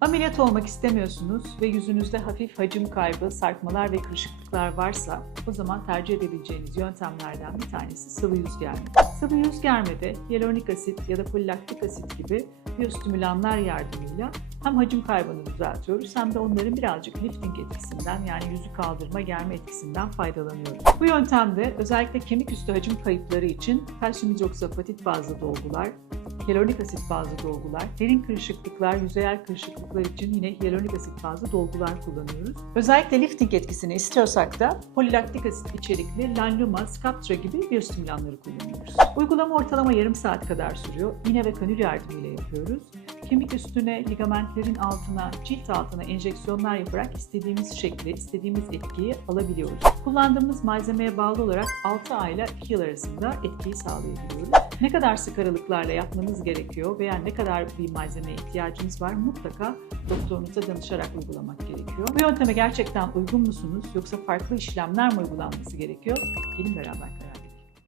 Ameliyat olmak istemiyorsunuz ve yüzünüzde hafif hacim kaybı, sarkmalar ve kırışıklıklar varsa o zaman tercih edebileceğiniz yöntemlerden bir tanesi sıvı yüz germe. Sıvı yüz germede hyaluronik asit ya da polilaktik asit gibi biyostimülanlar yardımıyla hem hacim kaybını düzeltiyoruz hem de onların birazcık lifting etkisinden yani yüzü kaldırma, germe etkisinden faydalanıyoruz. Bu yöntemde özellikle kemik üstü hacim kayıpları için kalsiyum hidroksapatit bazlı dolgular, hyaluronik asit bazlı dolgular, derin kırışıklıklar, yüzeyel kırışıklıklar için yine hyaluronik asit bazlı dolgular kullanıyoruz. Özellikle lifting etkisini istiyorsak da polilaktik asit içerikli Lanluma, Skaptra gibi biyostimülanları kullanıyoruz. Uygulama ortalama yarım saat kadar sürüyor. İğne ve kanül yardımıyla yapıyoruz. Kemik üstüne, ligamentlerin altına, cilt altına enjeksiyonlar yaparak istediğimiz şekli, istediğimiz etkiyi alabiliyoruz. Kullandığımız malzemeye bağlı olarak 6 ay ile 2 yıl arasında etkiyi sağlayabiliyoruz. Ne kadar sık aralıklarla yapmanız gerekiyor veya ne kadar bir malzemeye ihtiyacınız var mutlaka doktorunuza danışarak uygulamak gerekiyor. Bu yönteme gerçekten uygun musunuz yoksa farklı işlemler mi uygulanması gerekiyor? Gelin beraber karar